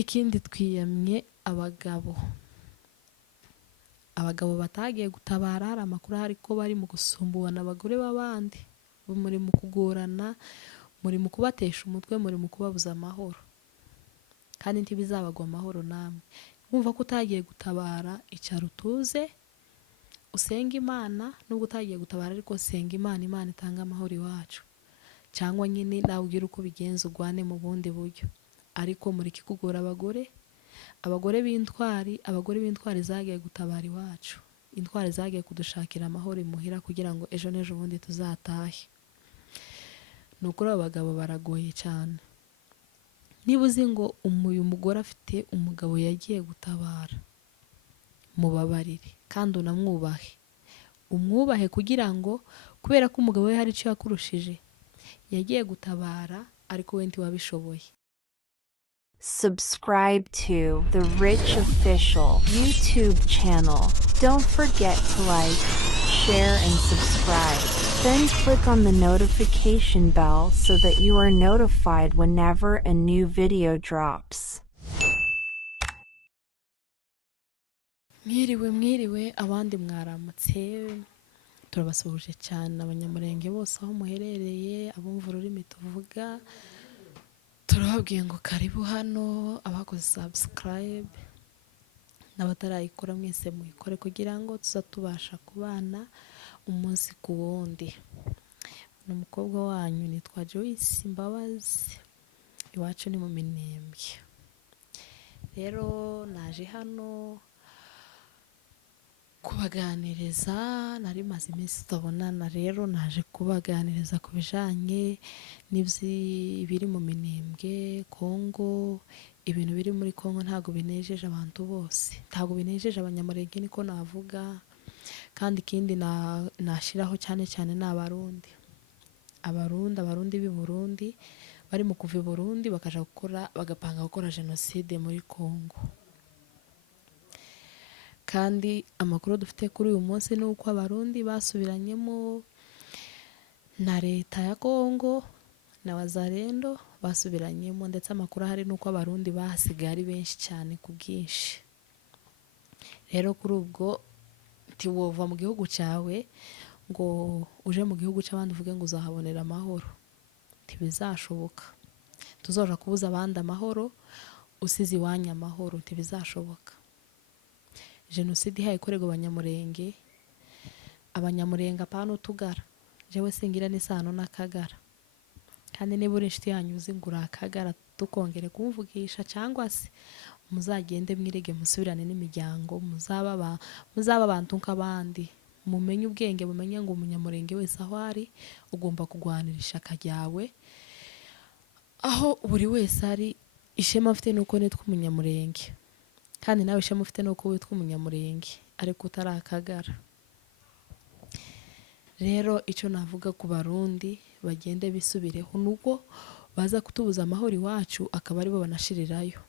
ikindi twiyamye abagabo batagiye gutabara. Hari amakuru ahari ko bari mu gusumbuana abagore b'abandi, muri mu kugorana, muri mu kubatesha umutwe, muri mu kubabuza amahoro, kandi ntibizabagwa amahoro namwe. Wumva ko utagiye gutabara, icara utuze usenga Imana. Nubwo utagiye gutabara ariko senga Imana, Imana itanga amahoro iwacu. Cyangwa nyine nawe ugira uko bigenza, ugwane mu bundi buryo, ariko muri kikugora abagore b'intwari zagiye gutabara iwacu, intwari zagiye kudushakira amahoro imuhira kugira ngo ejo n'ejo bundi tuzatahe. Ni ukuri abo bagabo baragoye cyane. Niba uzi ngo uyu mugore afite umugabo yagiye gutabara, mubabarire kandi umwubahe kugira ngo, kubera ko umugabo we hari icyo yakurushije, yagiye gutabara ariko we ntiwabishoboye. Subscribe to the Rich Official YouTube channel. Don't forget to like, share, and subscribe. Then click on the notification bell so that you are notified whenever a new video drops. Mwiriwe abandi mwaramutse, turabasuhuje cyane abanyamurenge bose aho muherereye, abumva ururimi tuvuga, turababwiye ngo karibu hano. Abakoze subscribe n'abatarayikora mwese muyikore kugira ngo tuzatubasha kubana umunsi ku wundi. Ni umukobwa wanyu nitwa Joyce Mbabazi, iwacu ni mu Minembwe. Rero naje hano kubaganiriza, nari maze iminsi tutabonana, rero naje kubaganiriza ku bijanye n'ibiri mu Minembwe, Kongo. Ibintu biri muri Kongo ntabwo binejeje abantu bose, ntabwo binejeje abanyamurenge niko navuga. Kandi ikindi nashiraho cyane cyane ni abarundi b'i Burundi bari mu kuva i Burundi bagapanga gukora jenoside muri Kongo. Kandi amakuru dufite kuri uyu munsi ni uko abarundi basubiranyemo na leta ya Kongo na wazalendo basubiranyemo, ndetse amakuru ahari ni uko abarundi bahasigaye ari benshi cyane ku bwinshi. Rero kuri ubwo ntiwova mu gihugu cyawe ngo uje mu gihugu cy'abandi uvuge ngo uzahabonera amahoro, ntibizashoboka. Tuzoja kubuza abandi amahoro usize iwanyu amahoro, ntibizashoboka. Jenoside ihaye ikorerwa abanyamurenge apana utugara. Jewe singira n'isano n'akagara, kandi niba uri inshuti yanyu uzi ngo urakagara, tukongere kumvugisha, cyangwa se muzagende mwirege musubirane n'imiryango, muzaba abantu nk'abandi, mumenye ubwenge, mumenye ngo umunyamurenge wese aho ari ugomba kugwanira ishaka ryawe. Aho buri wese ari, ishema afite nuko nitwa umunyamurenge, kandi nawe ishema ufite nuko witwa umunyamurenge ariko utarakagara. Rero icyo navuga ku barundi, bagende bisubireho, nuko baza kutubuza amahoro iwacu akaba aribo banashirirayo.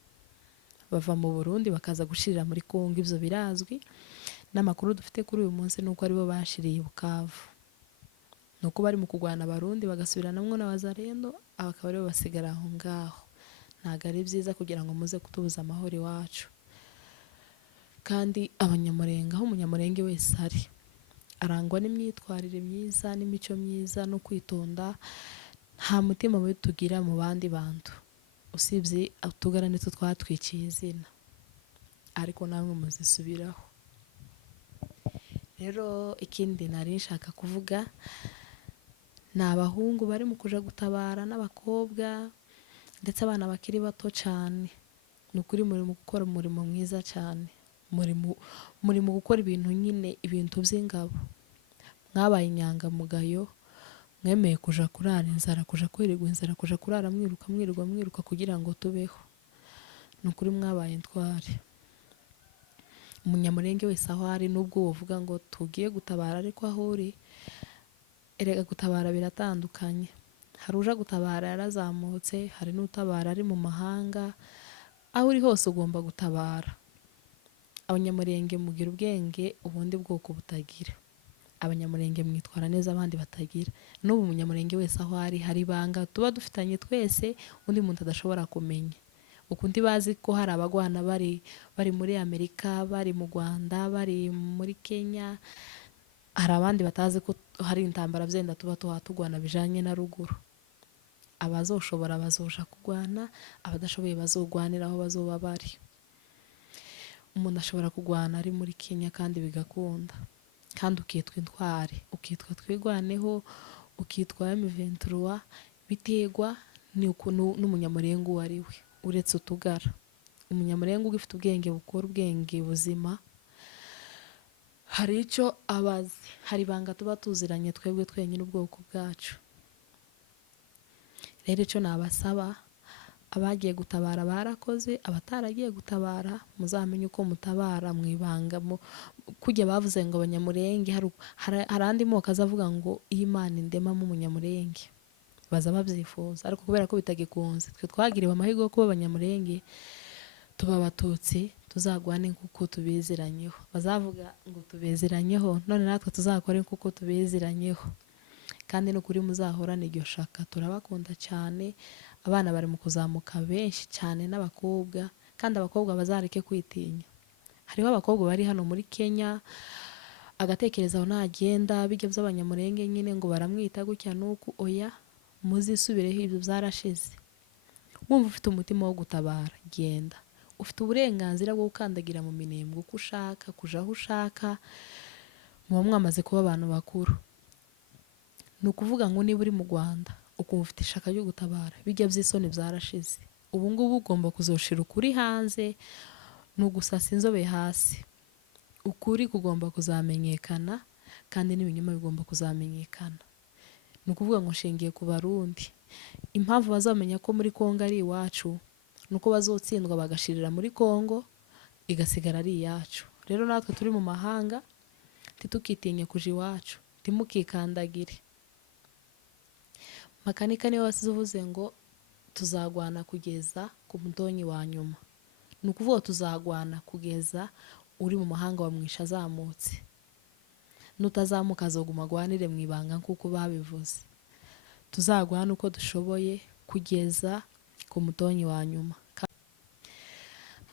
Bava mu Burundi bakaza gushirira muri Kongo, ibyo birazwi. N'amakuru dufite kuri uyu munsi nuko aribo bashiriye Bukavu, nuko bari mu kugwana abarundi bagasubiranamwo na wazalendo, akaba aribo basigara aho ngaho. Ntabwo ari byiza kugira ngo muze kutubuza amahoro iwacu. Kandi abanyamurenge, aho umunyamurenge wese ari, arangwa n'imyitwarire myiza n'imico myiza no kwitonda. Nta mutima mubi tugira mu bandi bantu, usibye utugara nitwo twatwikiye izina, ariko namwe muzisubiraho. Rero ikindi nari nshaka kuvuga ni abahungu bari mu kuja gutabara n'abakobwa, ndetse abana bakiri bato cyane. Ni ukuri muri mu gukora umurimo mwiza cyane, muri mu gukora ibintu nyine, ibintu by'ingabo. Mwabaye inyangamugayo, mwemeye kuja kurara inzara, kuja kwirirwa inzara, kuja kurara mwiruka kugira ngo tubeho. Ni ukuri mwabaye intwari. Umunyamurenge wese aho ari, nubwo wovuga ngo tugiye gutabara, ariko aho uri, erega gutabara biratandukanye. Hari uja gutabara yarazamutse, hari n'utabara ari mu mahanga. Aho uri hose ugomba gutabara. Abanyamurenge mugira ubwenge ubundi bwoko butagira. Abanyamurenge mwitwara neza abandi batagira. N'ubu umunyamurenge wese aho ari, hari ibanga tuba dufitanye twese undi muntu adashobora kumenya. ukundi bazi ko hari abagwana bari muri Amerika, bari mu Rwanda, bari muri Kenya. Hari abandi batazi ko hari intambara vyenda tuba tuhatugwana bijanye na ruguru. Abazoshobora bazoja kugwana, abadashoboye bazogwanira aho bazoba bari. Umuntu ashobora kugwana ari muri Kenya kandi bigakunda, kandi ukitwa intwari, ukitwa twigwaneho, ukitwa M23, biterwa n'umunyamurenga uwo ari we. Uretse utugara, umunyamurenga ugifite ubwenge bukora, ubwenge buzima, hari ico abazi, hari ibanga tuba tuziranye twebwe twenyine ubwoko bwacu. Rero ico nabasaba, abagiye gutabara barakoze, abataragiye gutabara muzamenye uko mutabara mwibanga. Kujya bavuze ngo abanyamurenge, hari andi moko azavuga ngo iyo Imana indemamo umunyamurenge baza babyifuza, ariko kubera ko bitagikunze, twe twagiriwe amahirwe yo kuba abanyamurenge, tuba abatutsi, tuzagwane kuko tubiziranyeho. Bazavuga ngo tubiziranyeho, none natwe tuzakore kuko tubiziranyeho, kandi no kuri muzahorana iryo shaka. Turabakunda cyane, abana bari mu kuzamuka benshi cyane n'abakobwa, kandi abakobwa bazareke kwitinya. Hariho abakobwa bari hano muri Kenya agatekereza aho nagenda bijya by'abanyamurenge nyine ngo baramwita gutya nuko, oya, muzisubireho, ibyo byarashize. Wumva ufite umutima wo gutabara, genda. Ufite uburenganzira bwo gukandagira mu minembwe uko ushaka, kuja aho ushaka, muba mwamaze kuba abantu bakuru. Ni ukuvuga ngo niba uri mu Rwanda ukumva ufite ishaka ryo gutabara, bijya by'isoni byarashize. Ubu ngubu ugomba kuzoshira ukuri hanze, ni ugusasa inzobe hasi. Ukuri kugomba kuzamenyekana, kandi n'ibinyoma bigomba kuzamenyekana. Ni ukuvuga ngo nshingiye ku Barundi, impamvu bazamenya ko muri Kongo ari iwacu nuko bazotsindwa bagashirira muri Kongo, igasigara ari iyacu. Rero natwe turi mu mahanga titukitinye kuja iwacu, timukikandagire. Makanika niwe wasivuze ngo tuzagwana kugeza ku mudonyi wa nyuma. Ni ukuvuga tuzagwana kugeza uri mu mahanga wamwisha azamutse, nutazamuka azoguma agwanire mu ibanga nk'uko babivuze. Tuzagwana uko dushoboye kugeza ku mudonyi wa nyuma.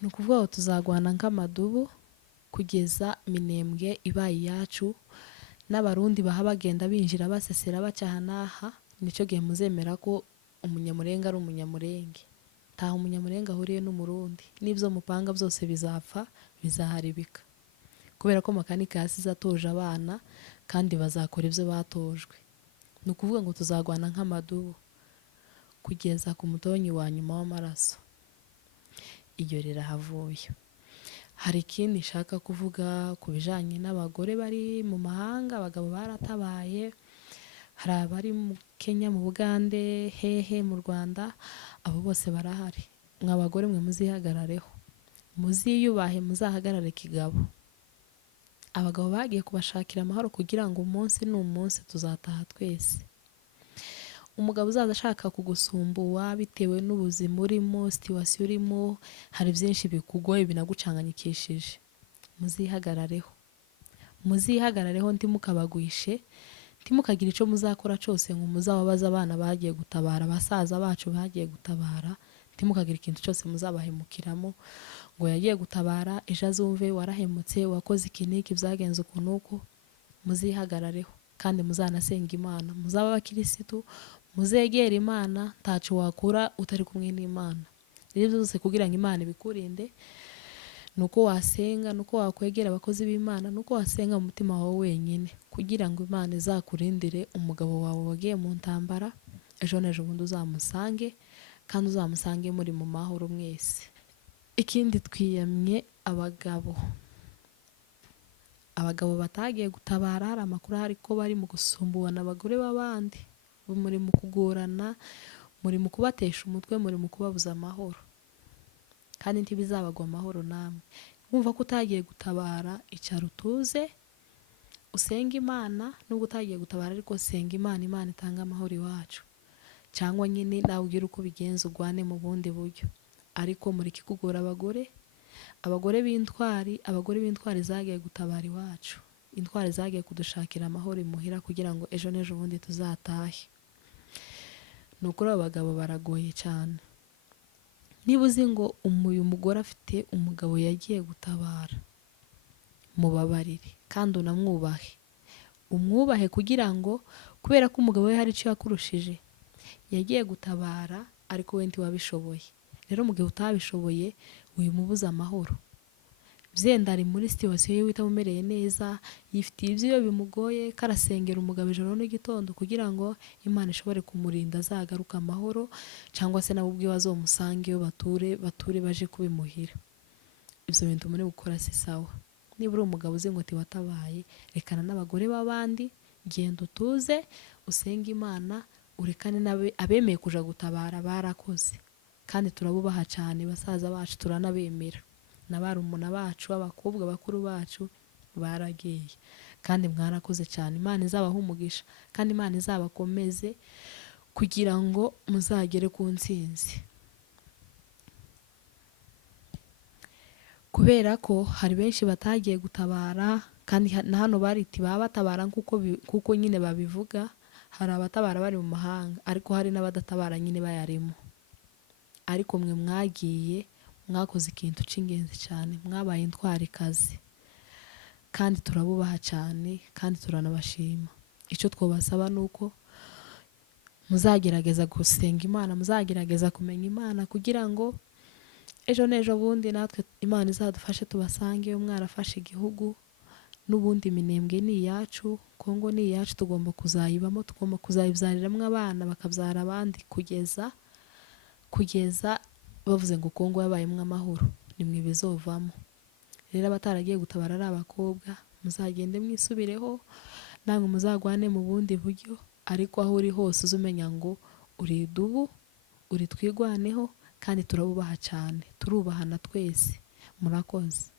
Ni ukuvuga ngo tuzagwana nk'amadubu kugeza Minembwe ibaye iyacu, n'Abarundi baha bagenda binjira basesera bacyaha n'aha. Nico gihe muzemera ko umunyamurenga ari umunyamurenge. Taha umunyamurenge ahuriye n'umurundi, n'ibyo mupanga byose bizapfa, bizaharibika, kubera ko makanika yasize atoje abana kandi bazakora ibyo batojwe. Ni ukuvuga ngo tuzagwana nk'amadubu kugeza ku mudonyi wa nyuma w'amaraso. Iyo rirahavuye. Hari ikindi nshaka kuvuga ku bijanye n'abagore bari mu mahanga. Abagabo baratabaye, hari abari mu Kenya, mu Bugande, hehe mu Rwanda, abo bose barahari. Mwa bagore mwe muzihagarareho, muziyubahe, muzahagarare kigabo. Abagabo bagiye kubashakira amahoro kugira ngo umunsi n'umunsi tuzataha twese. Umugabo uzaza ashaka kugusumbuwa bitewe n'ubuzima urimo, situation urimo, hari byinshi bikugoye binagucanganyikishije. Muzihagarareho, muzihagarareho, ntimukabagwishe, ntimukagira ico muzakora cyose ngo muzababaza abana bagiye gutabara, basaza bacu bagiye gutabara. Ntimukagira ikintu cyose muzabahemukiramo ngo yagiye gutabara ejo azumve warahemutse, wakoze ikiniki, byagenze ukuntu uko. Muzihagarareho kandi muzanasenga Imana, muzaba abakirisitu, muzegera Imana. Ntaco wakura utari kumwe n'Imana. Rero byose kugira ngo Imana ibikurinde, nuko wasenga, nuko wakwegera abakozi b'Imana, nuko wasenga mu mutima wawe wenyine, kugira ngo Imana izakurindire umugabo wawe wagiye mu ntambara. Ejo n'ejo bundi uzamusange, kandi uzamusange muri mu mahoro mwese. Ikindi twiyamye abagabo batagiye gutabara, hari amakuru ahari ko bari mu gusumbuwana abagore b'abandi, muri mu kugorana, muri mu kubatesha umutwe, muri mu kubabuza amahoro, kandi ntibizabagwa amahoro namwe. Wumva ko utagiye gutabara, icara utuze usenga Imana. Nubwo utagiye gutabara ariko senga Imana, Imana itanga amahoro iwacu. Cyangwa nyine nawe ugira uko bigenza, ugwane mu bundi buryo, ariko muri kikugora abagore b'intwari, abagore b'intwari zagiye gutabara iwacu, intwari zagiye kudushakira amahoro imuhira kugira ngo ejo n'ejo bundi tuzatahe. Nukuri abagabo baragoye cyane. niba uzi ngo uyu mugore afite umugabo yagiye gutabara, mubabarire kandi unamwubahe, umwubahe kugira ngo, kubera ko umugabo we hari icyo yakurushije, yagiye gutabara ariko we ntiwabishoboye. Rero mu gihe utabishoboye wimubuza amahoro. Byenda ari muri situwasiyo ye itamumereye neza, yifitiye ibyo bimugoye, karasengera umugabo ijoro n'igitondo kugira ngo Imana ishobore kumurinda azagaruka amahoro, cyangwa se nabo ubwiwe azomusange iyo bature baje kubimuhira. Ibyo bintu muri gukora si sawa. Niba uri umugabo uzi ngo tiwatabaye, rekana n'abagore b'abandi, genda utuze, usenge Imana, urekane abemeye kuja gutabara barakoze. Kandi turabubaha cyane, basaza bacu turanabemera, n'abarumuna bacu, abakobwa bakuru bacu baragiye, kandi mwarakoze cyane. Imana izabaha umugisha kandi Imana izabakomeze kugira ngo muzagere ku ntsinzi. Kubera ko hari benshi batagiye gutabara, kandi na hano bariti baba batabara kuko nyine babivuga, hari abatabara bari mu mahanga ariko hari n'abadatabara nyine bayarimo. Ariko mwe mwagiye, mwakoze ikintu cy'ingenzi cyane, mwabaye intwarikazi, kandi turabubaha cyane kandi turanabashima. Icyo twabasaba ni uko muzagerageza gusenga Imana, muzagerageza kumenya Imana kugira ngo ejo n'ejo bundi natwe Imana izadufashe tubasange. Iyo mwarafashe igihugu, n'ubundi Minembwe ni iyacu, Kongo ni iyacu, tugomba kuzayibamo, tugomba kuzayibyariramo abana bakabyara abandi kugeza bavuze ngo Kongo yabayemo amahoro, nimwe bizovamo. Rero abataragiye gutabara ari abakobwa, muzagende mwisubireho, namwe muzagwane mu bundi buryo, ariko aho uri hose uzumenya ngo uri idubu, uri twigwaneho, kandi turabubaha cyane, turubahana twese. Murakoze.